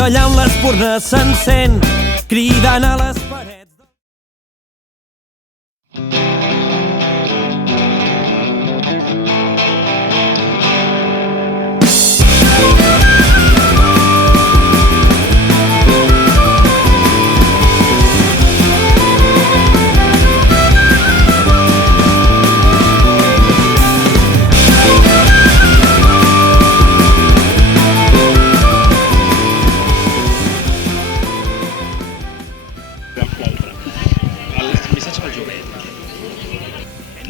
allà on l'espurna s'encén, cridant a les parets.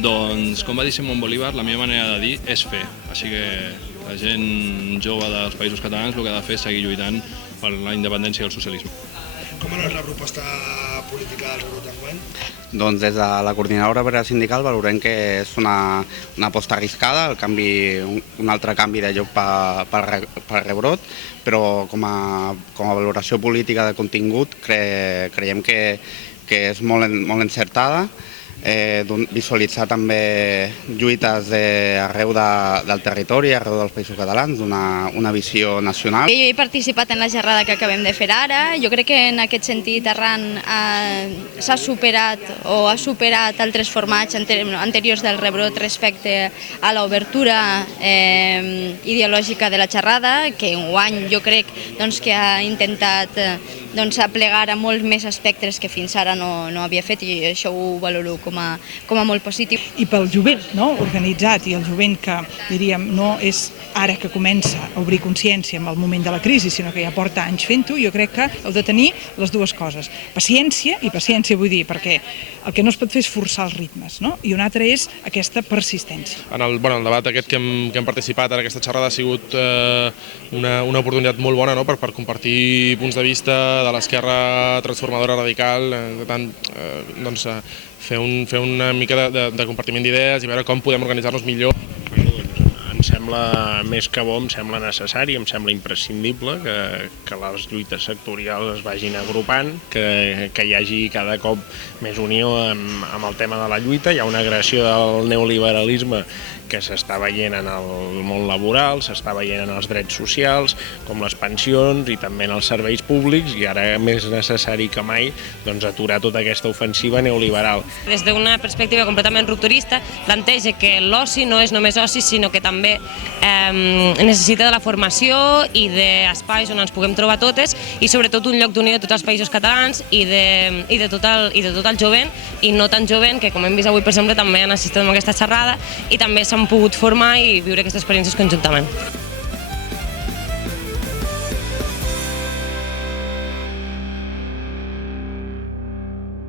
Doncs, com va dir Simón Bolívar, la meva manera de dir és fer. Així que la gent jove dels països catalans el que ha de fer és seguir lluitant per la independència i el socialisme. Com és la proposta política del rebrot d'enguany? Doncs des de la Coordinadora Obrera Sindical valorem que és una aposta arriscada, un altre canvi de lloc per Rebrot, però com a valoració política de contingut creiem que és molt encertada. Visualitzar també lluites arreu del territori, arreu dels països catalans, una visió nacional. Jo he participat en la xerrada que acabem de fer ara. Jo crec que en aquest sentit Arran s'ha superat o ha superat altres formats anteriors del Rebrot respecte a l'obertura ideològica de la xerrada, que enguany jo crec que ha intentat aplegar a molts més aspectes que fins ara no havia fet, i això ho valoro com a molt positiu. I pel jovent organitzat, i el jovent que diríem no és ara que comença a obrir consciència en el moment de la crisi, sinó que ja porta anys fent-ho, jo crec que heu de tenir les dues coses. Paciència, i paciència vull dir, perquè el que no es pot fer és forçar els ritmes, i un altre és aquesta persistència. En el debat aquest que hem participat en aquesta xerrada ha sigut una oportunitat molt bona per compartir punts de vista de l'esquerra transformadora radical, fer una mica de compartiment d'idees i veure com podem organitzar-nos millor. Em sembla més que bo, em sembla necessari, em sembla imprescindible que les lluites sectorials es vagin agrupant, que hi hagi cada cop més unió amb el tema de la lluita. Hi ha una agressió del neoliberalisme que s'està veient en el món laboral, s'està veient en els drets socials, com les pensions i també en els serveis públics, i ara més necessari que mai aturar tota aquesta ofensiva neoliberal. Des d'una perspectiva completament rupturista, planteja que l'oci no és només oci, sinó que també necessita de la formació i d'espais on ens puguem trobar totes, i sobretot un lloc d'unió de tots els països catalans i de tot el jovent i no tan jovent, que com hem vist avui per exemple també han assistit a aquesta xerrada i també s'han pogut formar i viure aquestes experiències conjuntament.